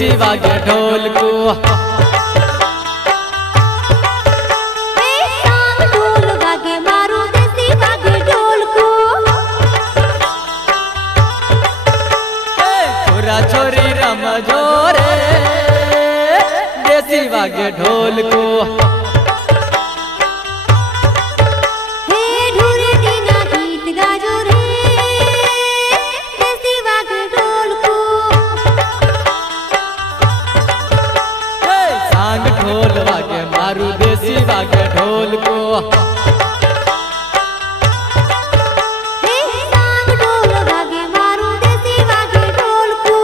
देसी वागे ढोल को। ढोल वागे मारू देसी वागे ढोल को। छोरा छोरी रम जोरे देसी वागे ढोल को। ढोल वागे मारू देसी वागे ढोल को। ढोल वागे मारू देसी वागे ढोल को।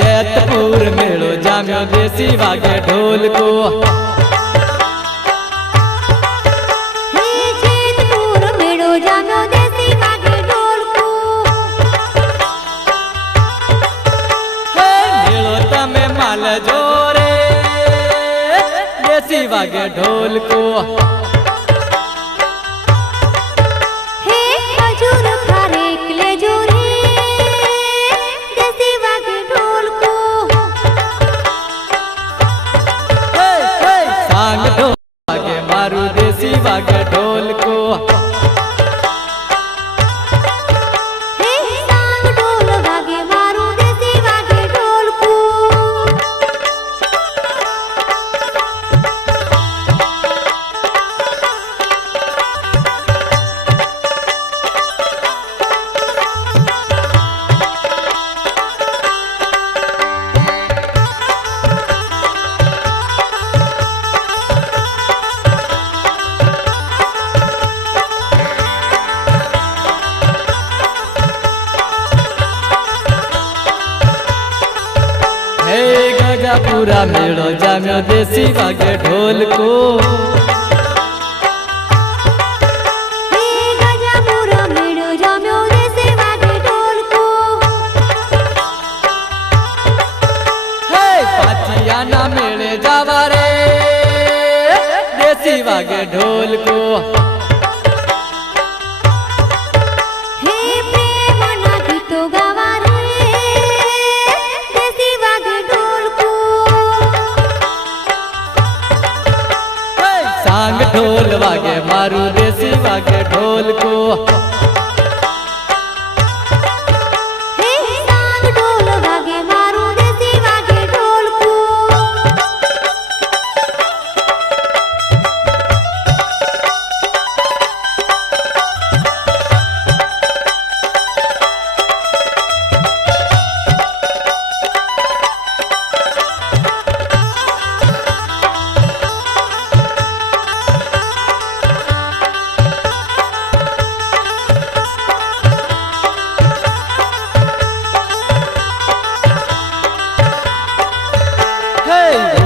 जैतपुर मेलो जाम्यो देसी वागे ढोल को। जैतपुर मेलो जाम्यो देसी वागे ढोल को। मेलो तमे माल जोरे देसी वागे ढोल को। मारू देसी वागे ढोल को। ढोल वागे मारू देसी वागे ढोल को। पूरा मेलो जाम्यो देसी वागे ढोल को। पूरा मेलो जाम्यो देसी वागे ढोल को। पाचियाना मेले जावा रे देसी वागे ढोल को। ढोल वागे मारू देसी वागे ढोल को। ढोल वागे मारू देसी वागे ढोल को।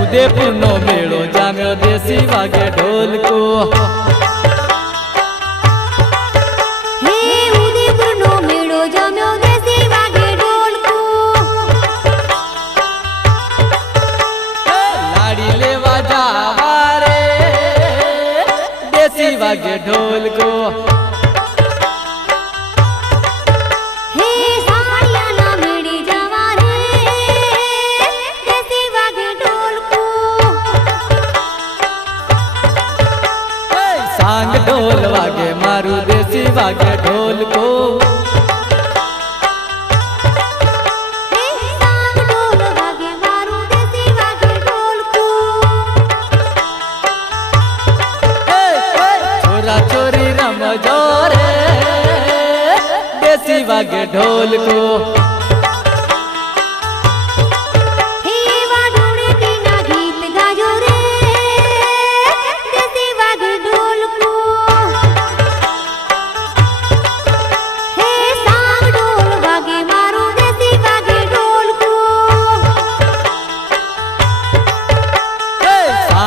उदयपुर नो मेलो जाम्यो देसी वागे ढोल को। उदयपुर नो मेलो जाम्यो देसी वागे ढोल को। लाड़ी लेवा जावा रे देसी वागे ढोल को। ढोल वागे मारू देसी वागे ढोल को। ढोल वागे मारू देसी वागे ढोल को। छोरा छोरी रम जोरे देसी वागे ढोल को।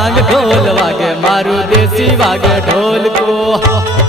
ઢોલ વાગે મારું દેશી વાગે ઢોલકો